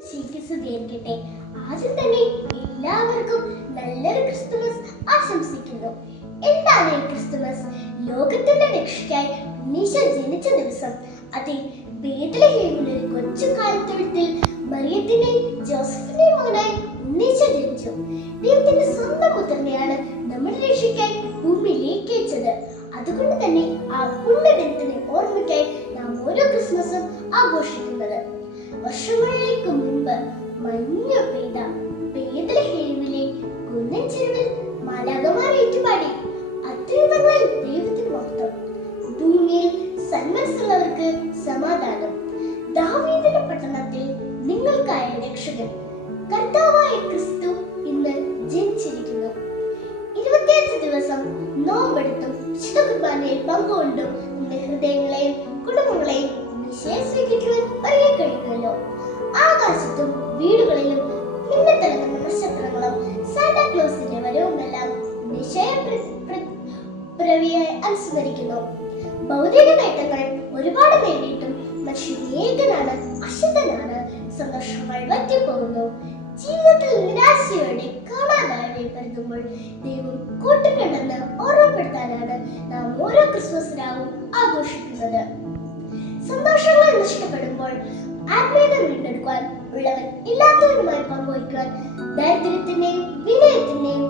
സ്വീകരിക്കട്ടെ. ആദ്യം തന്നെ എല്ലാവർക്കും നല്ലൊരു ക്രിസ്തുമസ് ആശംസിക്കുന്നു. എന്താണ് ഈ ക്രിസ്തുമസ്? ലോകത്തിന്റെ രക്ഷയ്ക്കായി ഉണ്ണീശോ ജനിച്ച ദിവസം. അതിൽ ബേത്ലഹേമിൽ ഒരു കൊച്ചു കാലിത്തൊഴുത്തിൽ മറിയത്തിന്റെയും ജോസഫിന്റെയും മകനായി ഉണ്ണീശോ ജനിച്ചു. ദൈവത്തിന്റെ സ്വന്തം പുത്രനെയാണ് നമ്മുടെ രക്ഷയ്ക്കായി ഭൂമിയിലേക്ക് അയച്ചത്. അതുകൊണ്ട് തന്നെ ആ പുണ്യദിനത്തിനെ ഓർമ്മയ്ക്കായി നാം ഓരോ ക്രിസ്മസും ആഘോഷിക്കുന്നത്. വർഷങ്ങൾക്ക് മുൻപ് മഞ്ഞു പെയ്ത ബേത്ലഹേമിലെ കുന്നൻ ചെരുവിൽ മാലാഖമാർ ഏറ്റുപാടി, അത്യുന്നതങ്ങളിൽ ദൈവത്തിന് മഹത്വം, ഭൂമിയിൽ സന്മനസ്സുള്ളവർക്ക് സമാധാനം. ദാവീദിന്റെ പട്ടണത്തിൽ നിങ്ങൾക്കായ രക്ഷകൻ കർത്താവായ ക്രിസ്തു ഇന്ന് ജനിച്ചിരിക്കുന്നു. 25 ദിവസം നോമ്പെടുത്തും വിശുദ്ധ കുർബാനയിൽ പങ്കുകൊണ്ടും നമ്മുടെ ഹൃദയങ്ങളെയും കുടുംബങ്ങളെയും സ്വീകരിക്കുവാൻ വഴിയെ കഴിയുമല്ലോ. ആകാശത്തും വീടുകളിലും മിന്നിത്തിളങ്ങുന്ന നക്ഷത്രങ്ങളും സാന്റാക്ലോസിന്റെ വരവുമെല്ലാം നിശ്ചയപ്രവിയായി അനുസ്മരിക്കുന്നു. ഭൗതിക നേട്ടങ്ങൾ ഒരുപാട് നേടിയിട്ടും മനുഷ്യൻ ഏകനാണ്, അശുദ്ധനാണ്. സന്തോഷങ്ങൾ വറ്റിപ്പോകുന്നു. ജീവിതത്തിൽ നിരാശയോടെ കാണാതായി പരുതുമ്പോൾ ദൈവം കൂട്ടുന്നുണ്ടെന്ന് ഓർമ്മപ്പെടുത്താനാണ് നാം ഓരോ ക്രിസ്മസ് രാവും ആഘോഷിക്കുന്നത്. സന്തോഷങ്ങൾ നഷ്ടപ്പെടുമ്പോൾ ആത്മീയത വീണ്ടെടുക്കുവാൻ, ഉള്ളവൻ ഇല്ലാത്തവരുമായി പങ്കുവയ്ക്കുവാൻ, ദാരിദ്ര്യത്തിന്റെയും വിനയത്തിന്റെയും